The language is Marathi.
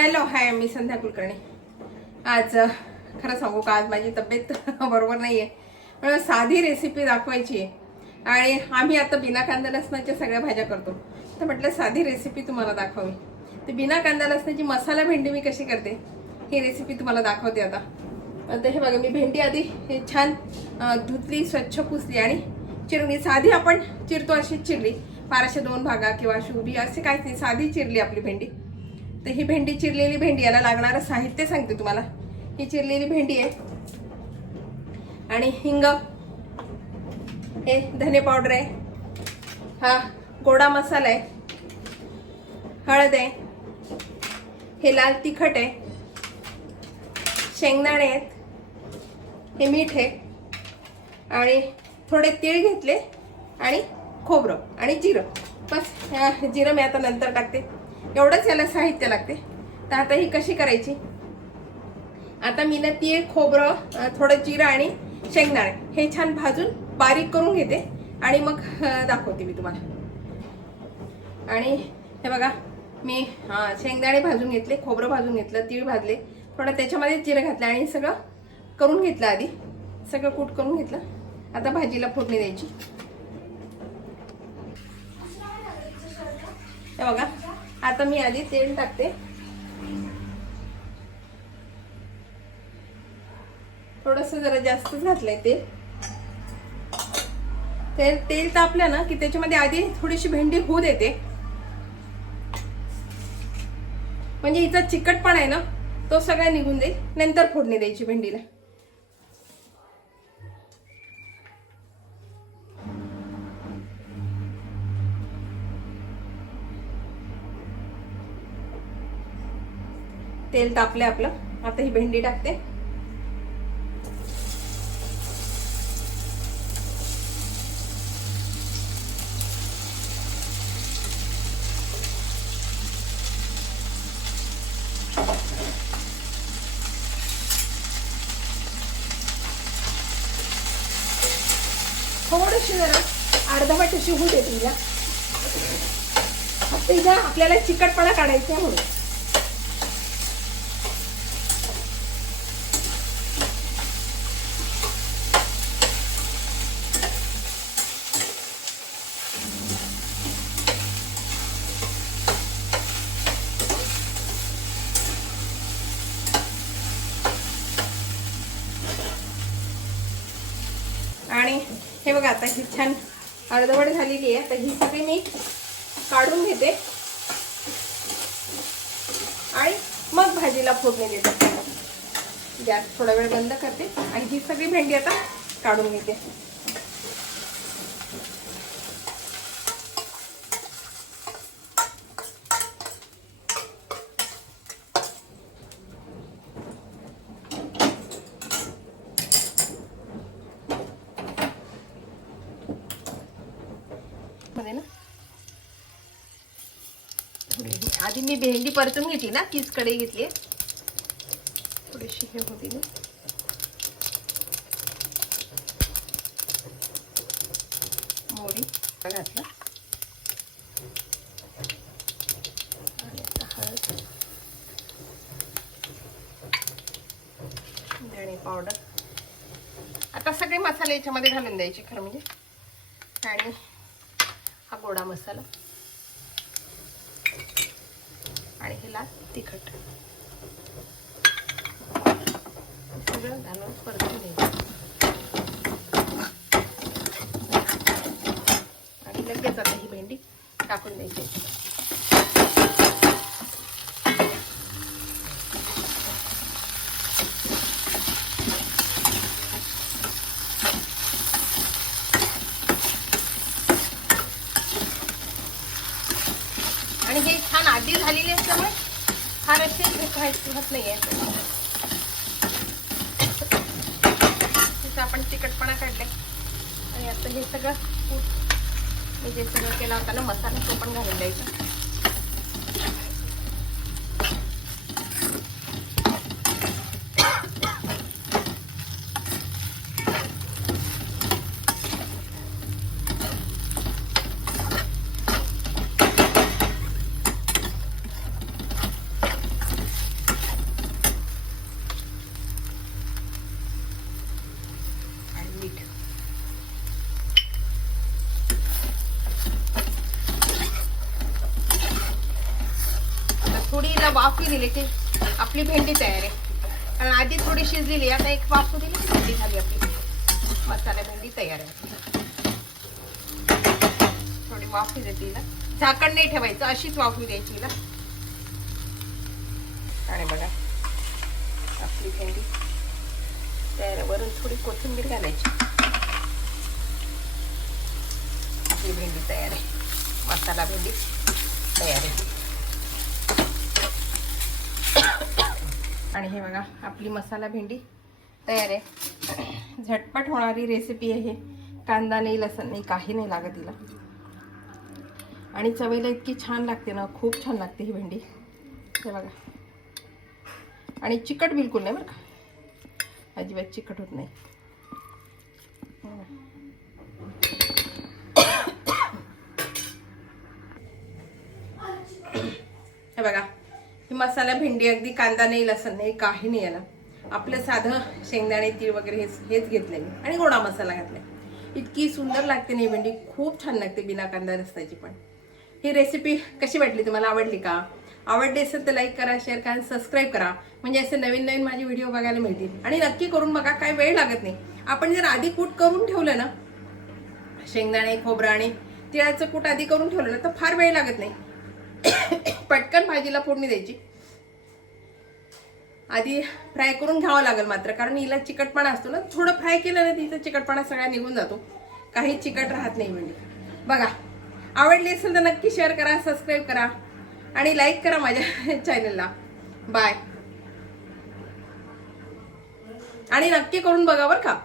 हॅलो हाय, मी संध्या कुलकर्णी. आज खरं सांगू का, आज माझी तब्येत बरोबर नाही आहे, पण साधी रेसिपी दाखवायची आहे. आणि आम्ही आता बिना कांदा लसणाच्या सगळ्या भाज्या करतो, तर म्हटलं साधी रेसिपी तुम्हाला दाखवावी. तर बिना कांदा लसणाची मसाला भेंडी मी कशी करते ही रेसिपी तुम्हाला दाखवते. आता हे बघा, मी भेंडी आधी हे छान धुतली, स्वच्छ पुसली आणि चिरली. साधी आपण चिरतो अशीच चिरली, फारशे दोन भागा किंवा अशी उभी असे काहीच नाही, साधी चिरली आपली भेंडी. तर ही भेंडी, चिरलेली भेंडी, याला लागणारं साहित्य सांगते तुम्हाला. ही चिरलेली भेंडी आहे आणि हिंग, हे धने पावडर आहे, हा गोडा मसाला आहे, हळद आहे, हे लाल तिखट आहे, शेंगदाणे आहेत, हे मीठ आहे आणि थोडे तीळ घेतले आणि खोबरं आणि जिरं. बस जिरं मी आता नंतर टाकते. एवढंच याला साहित्य लागते. तर आता ही कशी करायची, आता मी ना तीळ, खोबरं, थोडं जिरं आणि शेंगदाणे हे छान भाजून बारीक करून घेते आणि मग दाखवते मी तुम्हाला. आणि हे बघा, मी शेंगदाणे भाजून घेतले, खोबरं भाजून घेतलं, तीळ भाजले, थोडं त्याच्यामध्ये जिरं घातलं आणि सगळं करून घेतलं. आधी सगळं कूट करून घेतलं. आता भाजीला फोडणी द्यायची. हे बघा, आता मी आधी तेल टाकते. थोडस जरा जास्तच घातलंय तेल. तेल तापलं ना की त्याच्यामध्ये आधी थोडीशी भेंडी होऊ देते, म्हणजे हिचा चिकटपणा आहे ना तो सगळा निघून जाईल. नंतर फोडणी द्यायची भेंडीला. तेल तापले आपलं. आता ही भेंडी टाकते. थोडीशी जरा अर्धवट अशी होऊ देते तिला. फक्त हिला आपल्याला चिकटपणा काढायचा आहे म्हणून. आणि हे बघा, आता ही छान अर्धवट झालेली आहे. तर ही सगळी मी काढून घेते आणि मग भाजीला फोडणी देते. गॅस थोडा वेळ बंद करते आणि ही सगळी भेंडी आता काढून घेते. आधी मी भेंडी परतून घेतली ना, तीच कढई घेतली, थोडीशी हे होती ना. मोहरी घातला आणि हळद, धणे पावडर. आता सगळे मसाले याच्यामध्ये घालून द्यायचे खरं म्हणजे. आणि हा गोडा मसाला आणि हे लाल तिखट सगळं घालून परतून घ्यायचं. आणि लगेच आता ही भेंडी टाकून द्यायची. आणि हे छान आधी झालेली असल्यामुळे फार अशी खायची होत नाहीये. तिथं आपण तिखटपणा काढले. आणि आता हे सगळं कूट मी जे सगळं केला होता ना मसाला, तो पण घालून द्यायचा. भेंडीला वाफी दिली की आपली भेंडी तयार आहे. कारण आधी थोडी शिजलेली, आता एक वाफ दिली की भेंडी झाली आपली. मसाला भेंडी तयार आहे. थोडी वाफी देते हिला, झाकण नाही ठेवायचं, अशीच वाफी द्यायची हिला. आणि बघा आपली भेंडी तयार. वरून थोडी कोथिंबीर घालायची. आपली भेंडी तयार आहे. मसाला भेंडी तयार आहे. आणि हे बघा आपली मसाला भेंडी तयार आहे. झटपट होणारी रेसिपी आहे. कांदा नाही, लसण नाही, काही नाही लागत तिला. आणि चवीला इतकी छान लागते ना, खूप छान लागते ही भेंडी. हे बघा. आणि चिकट बिलकुल नाही बरं का, अजिबात चिकट होत नाही. हे बघा ही मसाला भेंडी, अगदी कांदा नाही, लसण नाही, काही नाही याला. आपलं साधं शेंगदाणे, तीळ वगैरे हेच घेतलंय मी. आणि गोडा मसाला घातलाय. इतकी सुंदर लागते नाही भेंडी, खूप छान लागते बिना कांदा लसणाची. पण ही रेसिपी कशी वाटली तुम्हाला? आवडली का? आवडली असेल तर लाईक करा, शेअर करा, सबस्क्राईब करा. म्हणजे असे नवीन नवीन माझे व्हिडिओ बघायला मिळतील. आणि नक्की करून बघा, काय वेळ लागत नाही. आपण जर आधी कूट करून ठेवलं ना, शेंगदाणे, खोबरं आणि तिळाचं कूट आधी करून ठेवलं ना, तर फार वेळ लागत नाही. पटकन भाजीला फोडणी द्यायची. आधी फ्राय करून घ्यावं लागेल मात्र, कारण हिला चिकटपणा असतो ना. थोडं फ्राय केलं ना, तिचा चिकटपणा सगळा निघून जातो. काही चिकट राहत नाही म्हणजे. बघा आवडली असेल तर नक्की शेअर करा, सबस्क्राईब करा आणि लाईक करा माझ्या चॅनलला. बाय. आणि नक्की करून बघा बरं का.